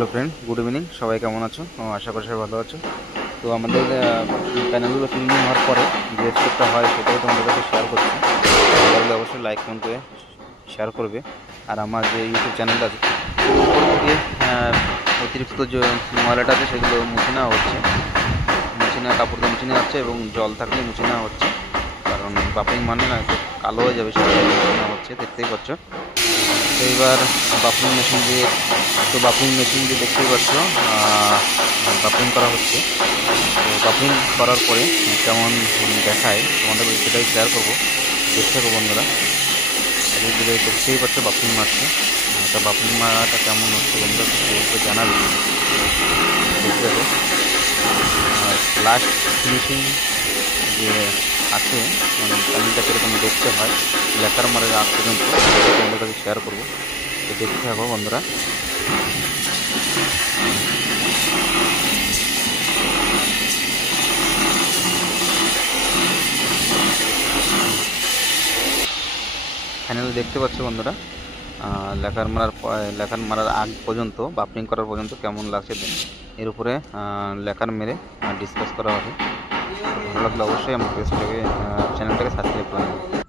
Hello friend, good evening. সবাই কেমন আছো? আশা করি সবাই ভালো আছো। তো আমাদের প্যানেলগুলো ফিল্মিং হওয়ার পরে যে স্টেপটা হয় সেটাও তোমাদের কাছে শেয়ার করছি। ভালো লাগলে অবশ্যই লাইক কমেন্ট করে শেয়ার করবে। আর আমার যে ইউটিউব চ্যানেলটা আছে উপর থেকে অতিরিক্ত যে ময়লাটা আছে সেগুলো মুছে নেওয়া হচ্ছে, কাপড় দিয়ে মুছে নেওয়া হচ্ছে এবং জল থাকলে মুছে নেওয়া হচ্ছে, কারণ বাফিং মানে না একটু কালো হয়ে যাবে, সেটা মুছে নেওয়া হচ্ছে, দেখতেই পাচ্ছ। তো এবার বাফিং মেশিন দিয়ে দেখতেই পাচ্ছ বাফিং করা হচ্ছে। তো বাফিং করার পরে কেমন দেখায় তোমাদের কাছে সেটাই শেয়ার করবো। দেখতে থাকো বন্ধুরা। ধীরে দেখতেই পাচ্ছ বাফিং মারছে। তা বাফিং মারাটা কেমন হচ্ছে বন্ধুরা একটু জানাবে। দেখতে থাকো। আর লাস্ট ফিনিশিং যে আছে প্যানেলটা কীরকম দেখতে হয় লেখার মারের আগ পর্যন্ত সেটা তোমাদের কাছে শেয়ার করবো। তো দেখতে থাকো বন্ধুরা। ফাইনালি দেখতে পাচ্ছ বন্ধুরা লেখার মারার আগ পর্যন্ত বাফলিং করার পর্যন্ত কেমন লাগছে এর উপরে লেখার মেরে ডিসকাস করা হবে। ভালো লাগলে অবশ্যই আমার চ্যানেলটাকে সাবস্ক্রাইব করে নেবেন।